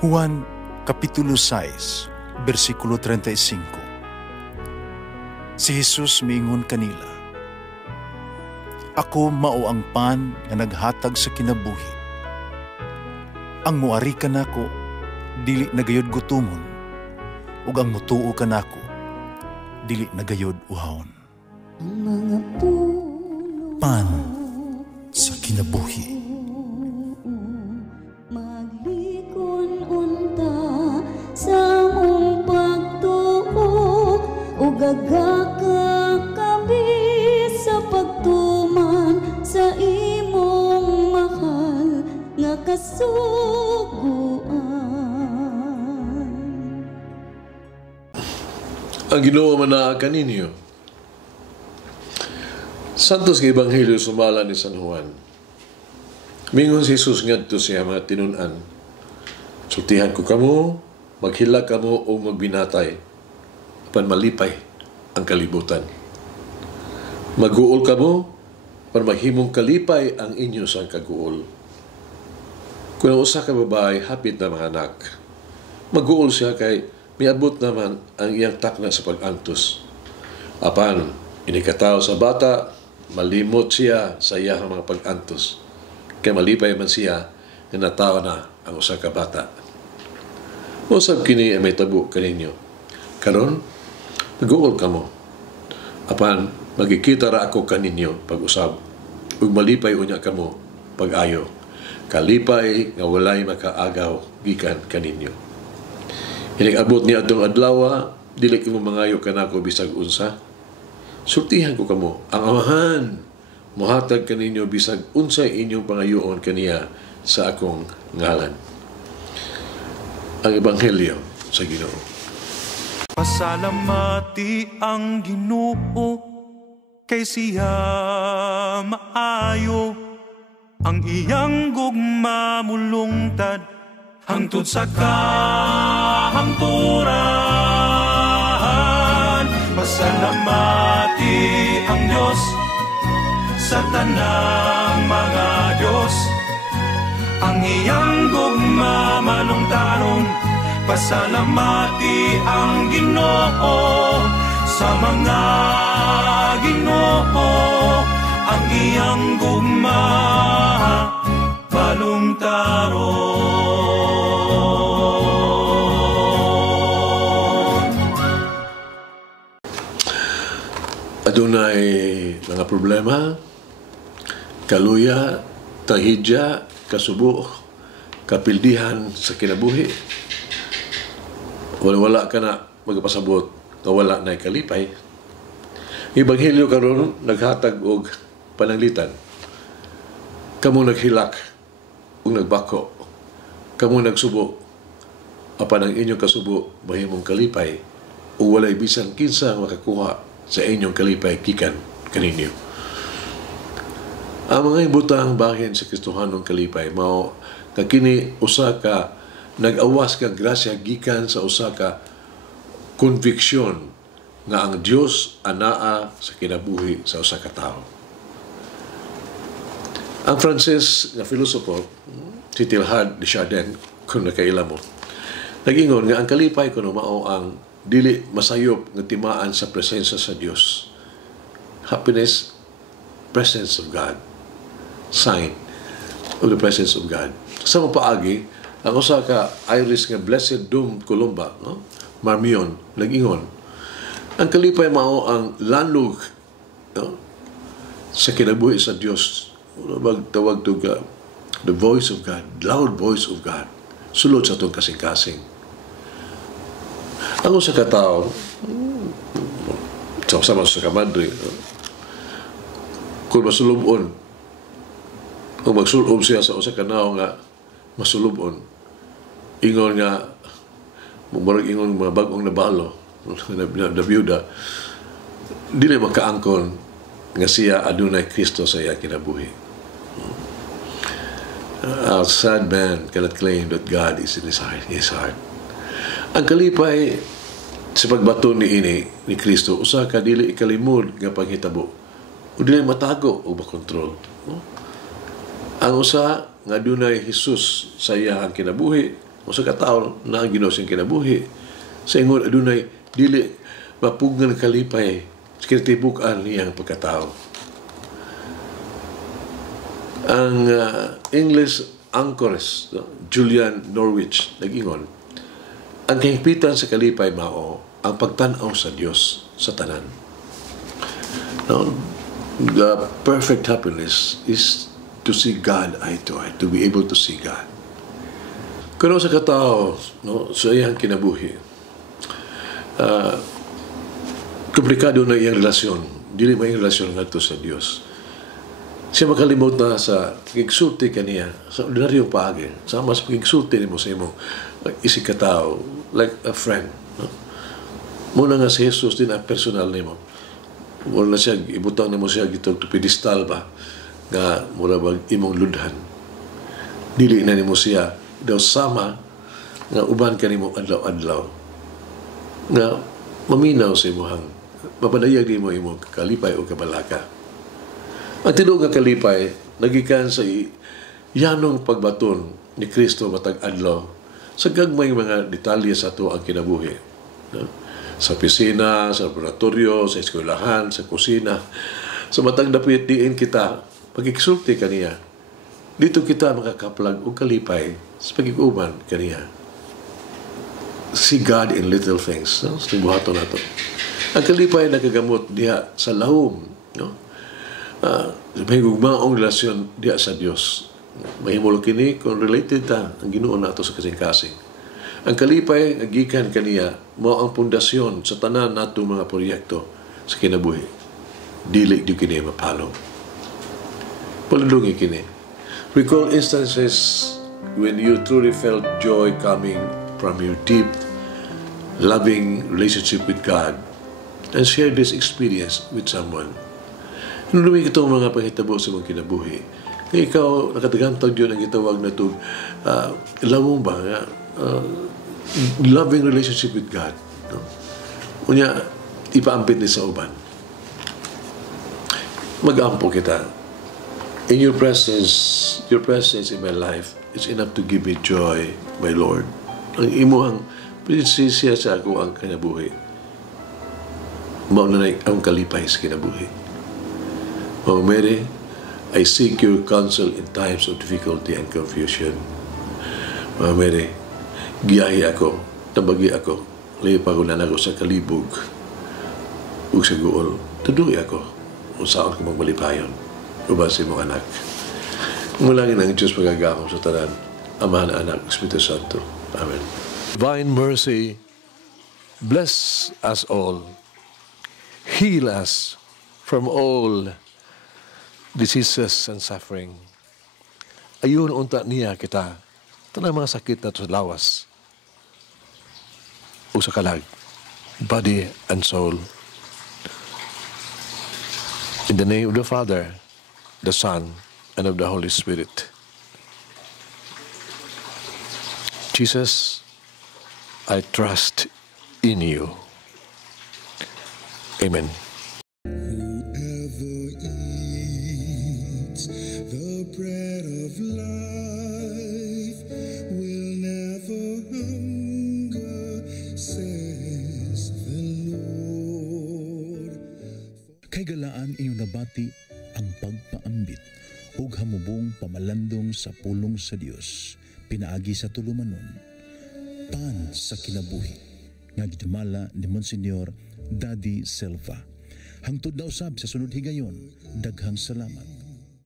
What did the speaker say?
Juan Kapitulo 6, versikulo 35. Si Jesus miingon kanila, "Ako mao ang pan nga naghatag sa kinabuhi. Ang muari kanako dili nagayod gutumon, ug ang mutuo kanako dili nagayod uhawon." Pan sa kinabuhi. Sa mong pagtuo o gagakakabi sa pagtuman sa imong mahal nga kasuguan. Ang Ginoo manaa kaninyo. Santos nga Ebanghelyo sumala ni San Juan. Mingon si Jesus ngadto siya mga tinun-an. Sultihan ko kamo, maghila kamo o magbinatay, apan malipay ang kalibutan. Mag-uol kamo, para maghimong kalipay ang inyo sa kag-uol. Kung ang usa ka babae, hapit na mga anak, mag-uol siya kay miabot naman ang iyang takna sa pag-antos. Apan, inikataw sa bata, malimot siya sa iyang mga pag-antos. Kaya malipay man siya na natawa na ang usa ka bata. Usab kini ay may tabo kaninyo. Karon, mag-uol kamo. Apan, magkikita ra ako kaninyo pag-usab. Ug malipay unya kamo pag-ayo. Kalipay nga walay makaagaw gikan kaninyo. Inig-abot niya atong adlaw, dili ko mangayo kanako bisag unsa. Sultihan ko kamo, ang Amahan mohatag kaninyo bisag unsay inyong pangayoon kaniya sa akong ngalan. Ang Ebanghelyo sa Ginoo. Pasalamati ang Ginoo kay siya maayo, ang iyang gugma mulungtad hangtod sa kahangturan. Pasalamati ang Diyos sa tanang mga Diyos, ang iyang gugma malungtaron. Pasalamati ang Ginoo sa mga Ginoo, ang iyang gugma malungtaron. Adunay mga problema, kaluya, trahedya, kasubo, kapildihan sa kinabuhi. Wala ka na magpasabot na wala na kalipay. Ebanghelyo karon naghatag og pananglitan. Kamo naghilak ug nagbako. Kamo nagsubo. Apan ang inyong kasubo mahimong kalipay ug walay bisan kinsa makakuha sa inyong kalipay gikan kaninyo. Ang mga ibutang bahin sa Kristohanong kalipay mao nga kini usa ka nag-awas ka grasya gikan sa usa ka konviksyon nga ang Dios anaa sa kinabuhi sa usa ka tawo. Ang Francis nga filosopo, si Teilhard de Chardin, kung nakaila mo, nag-ingon nga ang kalipay kuno mao ang dili masayop nga timaan sa presensya sa Dios. Happiness, presence of God. Sign of the presence of God. Sa mapaagi, ang usa ka Irish nga Blessed Dom Columba, no? Marmion, nag-ingon, ang kalipay mao ang landlog, no? Sa kinabuhi sa Dios. Tawag to God, the voice of God, loud voice of God. Sulod sa itong kasing-kasing. Ang usa ka tao, sama sa kamadre, no? Kung masulubon, kung magsulob siya sa usa ka naw nga masulubon, ingon nga murag ingon mga bagong nabalo na byuda, dili makaangkon nga siya adunay Kristo sa iya kinabuhi. A sad man cannot claim that God is in his heart. Ang kalipay sa pagbaton ni Kristo, usa ka dili ikalimod nga panghitabo o dili matago o makontrol. Ang usa nga dunay Jesus sa iyang kinabuhi, O sa katao na ang Ginoo siyang kinabuhi. Sa ingon adunay dili mapugngan kalipay sa kinatibuk-an niyang pagkatao. Ang English anchoress, Julian Norwich, nag-ingon, ang kahigpitan sa kalipay mao ang pagtan-aw sa Dios sa tanan. Now, the perfect happiness is to see God eye to eye, to be able to see God. Kano sa katao, no, sa iyang kinabuhi, komplikado na iyang relasyon, dili may relasyon ngadto sa Dios. Siya makalimot na sa pagigsulti kaniya sa ordinaryong paagi, sama sa pagigsulti nimo sa imong isig katao, like a friend. No? Muna nga si Jesus din ang personal nimo. Muna siya, ibutang nimo siya gitog to pedestal ba, nga mura bag imong ludhan. Dili na nimo siya daw sama nga uban ka nimo adlaw-adlaw. Nga maminaw sa imong mapadayag nimo imong kalipay o kabalaka. Ang tinuod nga kalipay nagikan sa yanong pagbaton ni Kristo matag adlaw sa gagmay mga detalye sa ato ang kinabuhi. No? Sa opisina, sa laboratorio, sa eskwelahan, sa kusina, sa matag dapit diin kita pagigsulti kaniya. Dito kita makakaplag og kalipay sa pagiguban kaniya. See God in little things. No? Sa buhaton nato. Ang kalipay nagagamot diha sa lahom. No? May gugmaong relasyon diha sa Dios. Mahimol kini kung related ta ang Ginoo nato sa kasing-kasing. Ang kalipay agikan kaniya mao ang pundasyon sa tanan natong mga proyekto sa kinabuhi. Dili di kini mapalong. Palundungi kini. Recall instances when you truly felt joy coming from your deep, loving relationship with God and share this experience with someone. Nulumi itong mga panghitabo sa mga kinabuhi. Kaya ikaw, nakatagantag yun ang itawag na ito, lawong ba nga, loving relationship with God. No? Unya, ipaampit ni sa uban. Mag-ampo kita. In your presence in my life is enough to give me joy, my Lord. Ang imuhang prinsesya sa ako ang kinabuhi. Mauna na ang kalipay sa kinabuhi. Mama Mary, I seek your counsel in times of difficulty and confusion. Mama Mary, giyahi ako, tabagi ako, lipagunan ako sa kalibog, ug sa guol, tuduy ako, kung saan ko magmalipayon, ubasi mong anak. Mulangin ang Diyos magagahom sa tanan, Ama na Anak, Espiritu Santo. Amen. Divine mercy, bless us all, heal us from all diseases and suffering. Ayun unta niya kita tanang mga sakit na sa lawas o sa kalag, body and soul. In the name of the Father, the Son, and of the Holy Spirit. Jesus, I trust in you. Amen. Bread of life will never hunger, says the Lord. Kay galaan inyong nabati ang pagpaambit ug hamubong pamalandong sa pulong sa Dios pinaagi sa tulumanon pan sa kinabuhi nga gidumala ni Monsignor Daddy Silva. Hangtod na usab sa sunod higayon, daghang salamat.